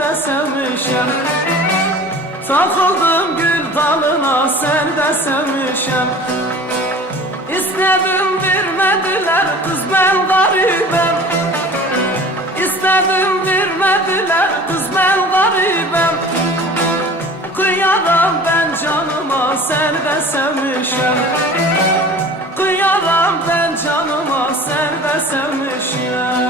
de sevmişim. Takıldım gül dalına sen de sevmişim. İstedim vermediler kız ben garibim İstedim vermediler kız ben garibim Kıyaram ben canıma sen de sevmişim. Kıyaram ben canıma sen de sevmişim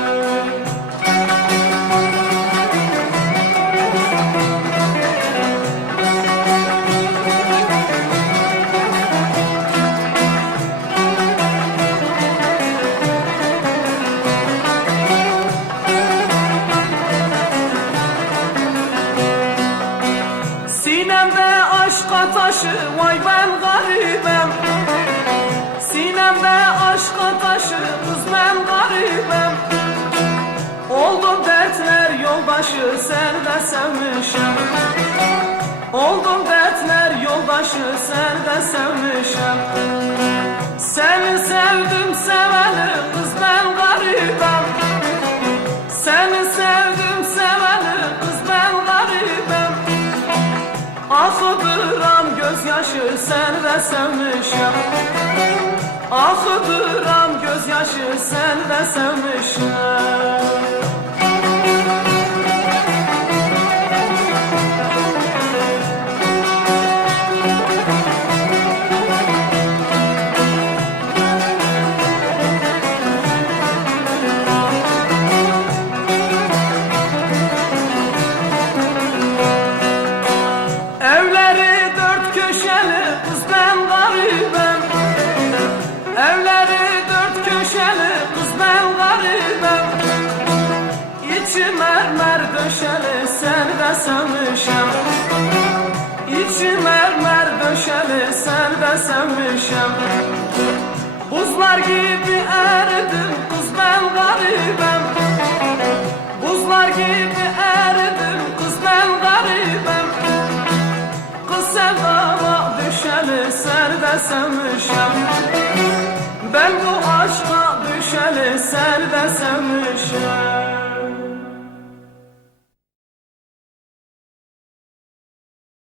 aşka taşı vay ben garibim Sinemde aşka taşı kız ben garibim Oldum dertler yoldaşı sen de sevmişim Oldum dertler yoldaşı sen de sevmişim Seni sevdim seveni kız ben garibim Seni sevdim seveni kız ben garibim Akıdıram gözyaşı sen de sevmişim Akıdıram gözyaşı sen de sevmişim İçi mermer döşeli sen de sevmişim İçi mermer döşeli sen de sevmişim Buzlar gibi eridim kız ben garibim Buzlar gibi eridim kız ben garibim Kız sevdama düşeli sen de sevmişim Ben bu aşka düşeli sen de sevmişim